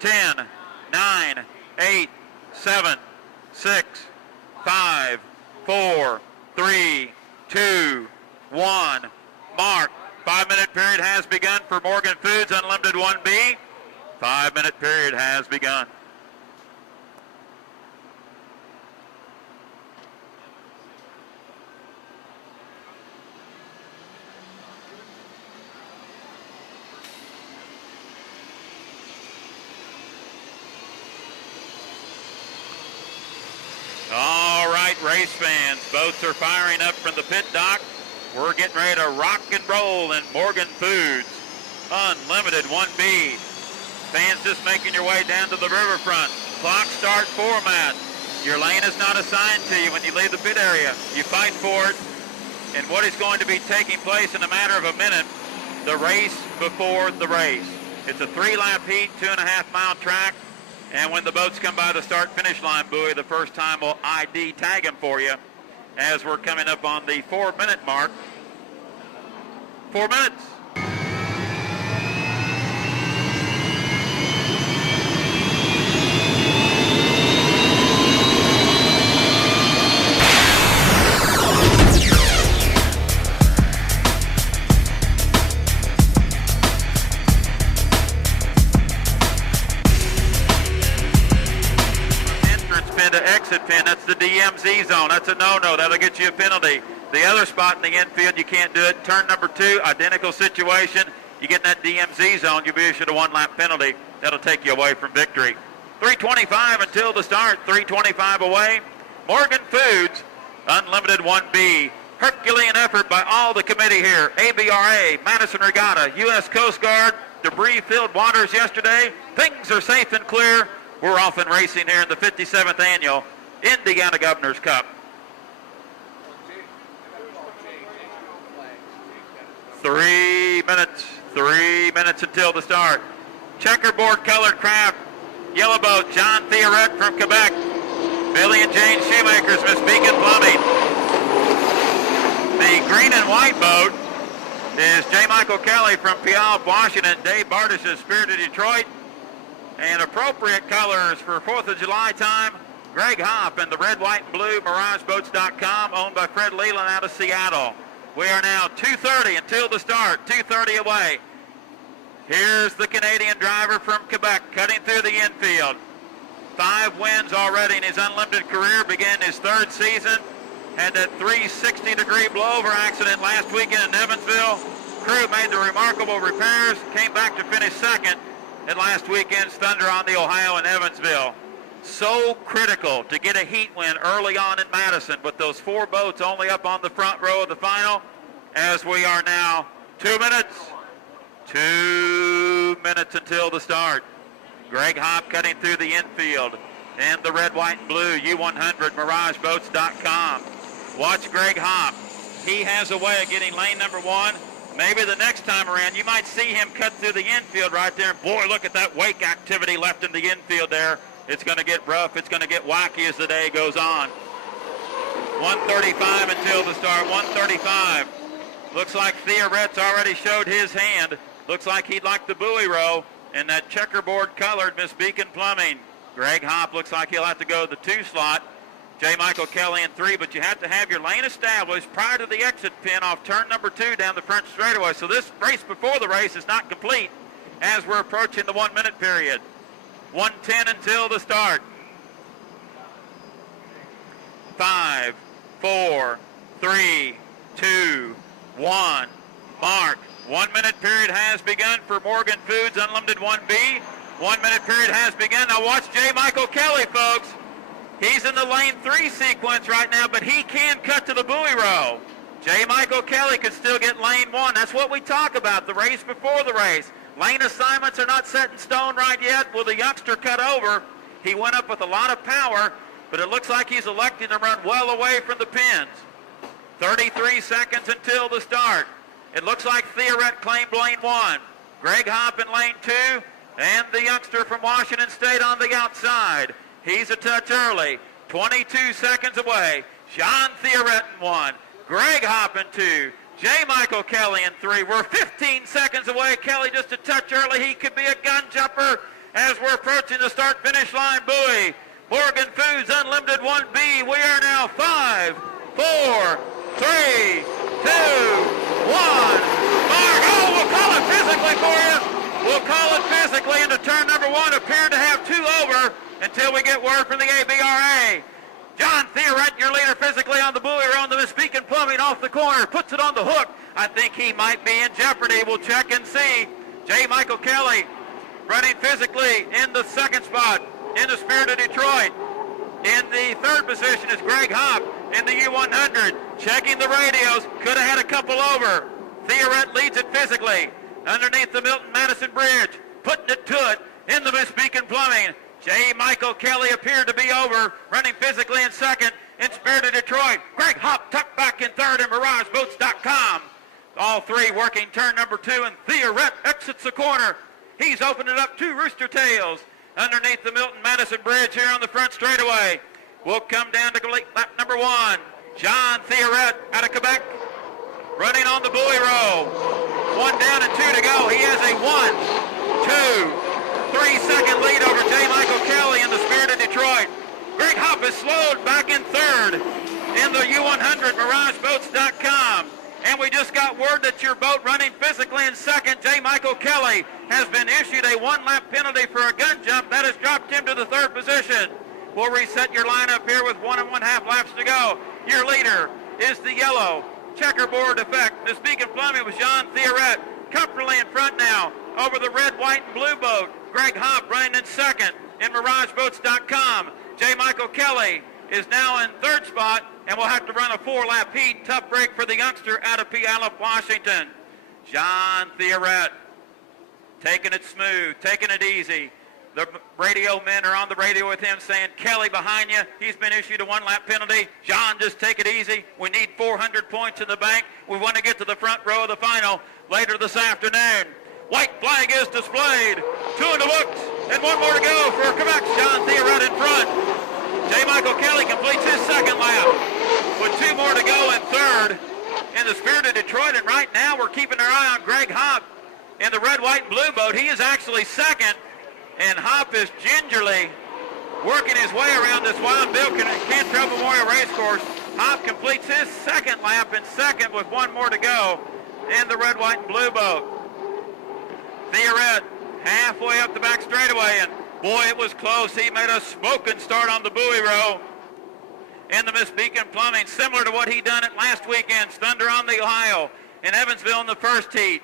10, 9, 8, 7, 6, 5, 4, 3, 2, 1. Mark. 5-minute period has begun for Morgan Foods Unlimited 1B. 5-minute period has begun. All right, race fans, boats are firing up from the pit dock. We're getting ready to rock and roll in Morgan Foods Unlimited 1B. Fans just making your way down to the riverfront. Clock start format. Your lane is not assigned to you when you leave the pit area. You fight for it. And what is going to be taking place in a matter of a minute, the race before the race. It's a 3-lap heat, 2.5-mile track. And when the boats come by the start-finish line buoy, the first time we'll ID tag them for you as we're coming up on the 4-minute mark. 4 minutes. To exit pin, that's the DMZ zone. That's a no-no. That'll get you a penalty. The other spot in the infield, you can't do it. Turn number 2, identical situation. You get in that DMZ zone, you'll be issued a 1-lap penalty. That'll take you away from victory. 3:25 until the start. 3:25 away. Morgan Foods Unlimited 1B. Herculean effort by all the committee here. ABRA, Madison Regatta, U.S. Coast Guard, debris-filled waters yesterday. Things are safe and clear. We're off and racing here in the 57th annual Indiana Governor's Cup. 3 minutes. 3 minutes until the start. Checkerboard colored craft, yellow boat, John Theoret from Quebec. Billy and Jane Shoemakers, Miss Beacon Plumbing. The green and white boat is J. Michael Kelly from Puyallup, Washington. Dave Bardish's Spirit of Detroit. And appropriate colors for 4th of July time, Greg Hopp and the red, white, and blue MirageBoats.com, owned by Fred Leland out of Seattle. We are now 2:30 until the start, 2:30 away. Here's the Canadian driver from Quebec cutting through the infield. 5 wins already in his unlimited career, began his 3rd season. Had that 360-degree blowover accident last weekend in Evansville. Crew made the remarkable repairs, came back to finish 2nd. And last weekend's Thunder on the Ohio in Evansville. So critical to get a heat win early on in Madison with those 4 boats only up on the front row of the final, as we are now 2 minutes. 2 minutes until the start. Greg Hopp cutting through the infield and the red, white, and blue U100 MirageBoats.com. Watch Greg Hopp. He has a way of getting lane number 1. Maybe the next time around, you might see him cut through the infield right there. Boy, look at that wake activity left in the infield there. It's going to get rough. It's going to get wacky as the day goes on. 1:35 until the start. 1:35. Looks like Theoret's already showed his hand. Looks like he'd like the buoy row in that checkerboard colored Miss Beacon Plumbing. Greg Hopp looks like he'll have to go the 2 slot. J. Michael Kelly in 3, but you have to have your lane established prior to the exit pin off turn number 2 down the French straightaway. So this race before the race is not complete as we're approaching the 1-minute period. 1:10 until the start. 5, 4, 3, 2, 1. Mark. 1-minute period has begun for Morgan Foods Unlimited 1B. 1-minute period has begun. Now watch J. Michael Kelly, folks. He's in the lane 3 sequence right now, but he can cut to the buoy row. J. Michael Kelly could still get lane 1. That's what we talk about, the race before the race. Lane assignments are not set in stone right yet. Will the youngster cut over? He went up with a lot of power, but it looks like he's electing to run well away from the pins. 33 seconds until the start. It looks like Theoret claimed lane 1. Greg Hopp in lane 2, and the youngster from Washington State on the outside. He's a touch early. 22 seconds away. John Theoret in 1. Greg Hopp in 2. J. Michael Kelly in 3. We're 15 seconds away. Kelly just a touch early. He could be a gun jumper. as we're approaching the start-finish line buoy. Morgan Foods Unlimited 1B. We are now 5, 4, 3, 2, 1. Mark, oh, we'll call it physically for you. We'll call it physically into turn number 1. Appeared to have 2 over until we get word from the ABRA. John Theoret, your leader physically on the buoy around the Muskegon Plumbing off the corner. Puts it on the hook. I think he might be in jeopardy. We'll check and see. J. Michael Kelly running physically in the second spot in the Spirit of Detroit. In the third position is Greg Hopp in the U100. Checking the radios. Could have had a couple over. Theoret leads it physically. Underneath the Milton-Madison Bridge. Putting it to it in the Muskegon Plumbing. J. Michael Kelly appeared to be over. Running physically in second in Spirit of Detroit. Greg Hopp tucked back in third in MirageBoats.com. All three working turn number 2, and Theoret exits the corner. He's opened it up to Rooster Tails underneath the Milton-Madison Bridge here on the front straightaway. We'll come down to lap number 1. John Theoret out of Quebec running on the buoy row. 1 down and 2 to go. He has a 1, 2, 3-second lead over J. Michael Kelly in the Spirit of Detroit. Greg Hopp is slowed back in third in the U100, MirageBoats.com. And we just got word that your boat running physically in second, J. Michael Kelly, has been issued a 1-lap penalty for a gun jump. That has dropped him to the third position. We'll reset your lineup here with 1 1/2 laps to go. Your leader is the yellow checkerboard effect. Muskegon Plumbing with John Theoret comfortably in front now over the red, white, and blue boat. Greg Hopp running in second in MirageBoats.com. J. Michael Kelly is now in third spot, and we'll have to run a 4-lap heat. Tough break for the youngster out of Puyallup, Washington. John Theoret taking it smooth, taking it easy. The radio men are on the radio with him saying, Kelly behind you. He's been issued a 1-lap penalty. John, just take it easy. We need 400 points in the bank. We want to get to the front row of the final later this afternoon. White flag is displayed. 2 in the books and 1 more to go for Quebec. John Theoret in front. J. Michael Kelly completes his second lap with 2 more to go in third in the Spirit of Detroit. And right now we're keeping our eye on Greg Hopp in the red, white, and blue boat. He is actually second, and Hopp is gingerly working his way around this Wild Bill Cantrell Memorial Racecourse. Hopp completes his second lap in second with 1 more to go in the red, white, and blue boat. Theoret halfway up the back straightaway, and boy, it was close. He made a smoking start on the buoy row in the Muskegon Plumbing, similar to what he done at last weekend's Thunder on the Ohio in Evansville in the first heat.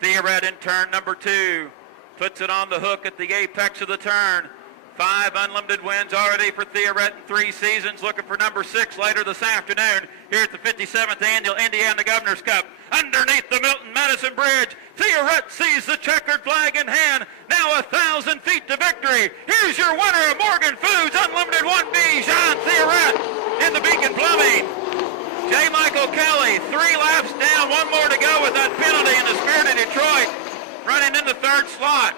Theoret in turn number 2 puts it on the hook at the apex of the turn. 5 unlimited wins already for Theoret in 3 seasons. Looking for number 6 later this afternoon here at the 57th Annual Indiana Governor's Cup. Underneath the Milton-Madison Bridge, Theoret sees the checkered flag in hand. Now 1,000 feet to victory. Here's your winner of Morgan Foods Unlimited 1B, John Theoret in the Beacon Plumbing. J. Michael Kelly, 3 laps down, 1 more to go with that penalty in the Spirit of Detroit, running in the third slot.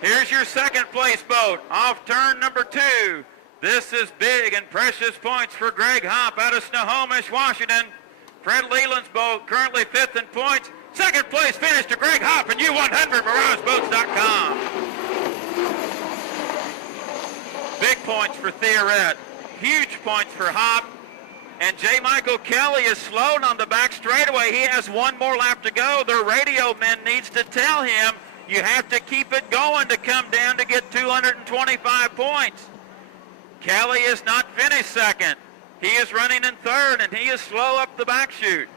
Here's your second place boat off turn number 2. This is big and precious points for Greg Hopp out of Snohomish, Washington. Fred Leland's boat currently 5th in points. Second place finish to Greg Hopp and U100, MirageBoats.com. Big points for Theoret. Huge points for Hopp. And J. Michael Kelly is slowed on the back straightaway. He has 1 more lap to go. The radio man needs to tell him you have to keep it going to come down to get 225 points. Kelly is not finished second. He is running in third, and he is slow up the back chute.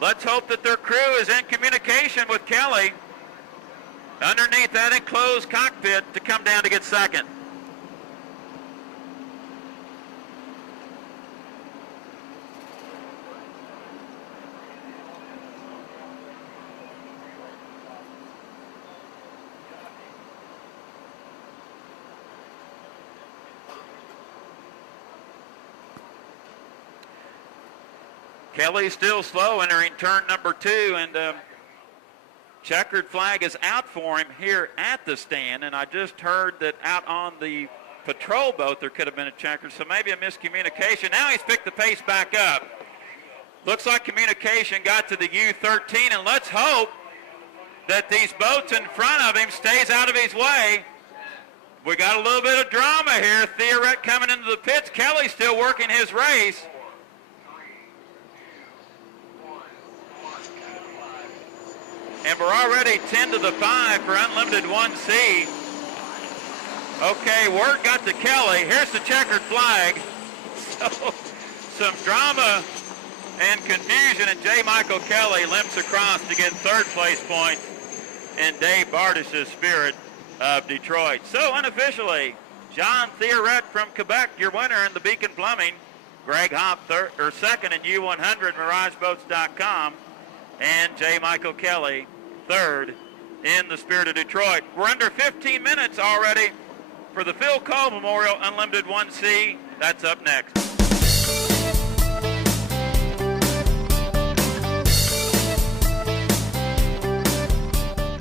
Let's hope that their crew is in communication with Kelly underneath that enclosed cockpit to come down to get second. Kelly still slow entering turn number 2, and checkered flag is out for him here at the stand, and I just heard that out on the patrol boat there could have been a checkered, so maybe a miscommunication. Now he's picked the pace back up. Looks like communication got to the U13, and let's hope that these boats in front of him stays out of his way. We got a little bit of drama here. Theoret coming into the pits. Kelly still working his race. And we're already 10 to the 5 for Unlimited 1C. Okay, word got to Kelly. Here's the checkered flag. So, some drama and confusion, and J. Michael Kelly limps across to get third place points in Dave Bardish's Spirit of Detroit. So unofficially, John Theoret from Quebec, your winner in the Beacon Plumbing. Greg Hopp second in U100, MirageBoats.com. And J. Michael Kelly third in the Spirit of Detroit. We're under 15 minutes already for the Phil Cole Memorial Unlimited 1C. That's up next.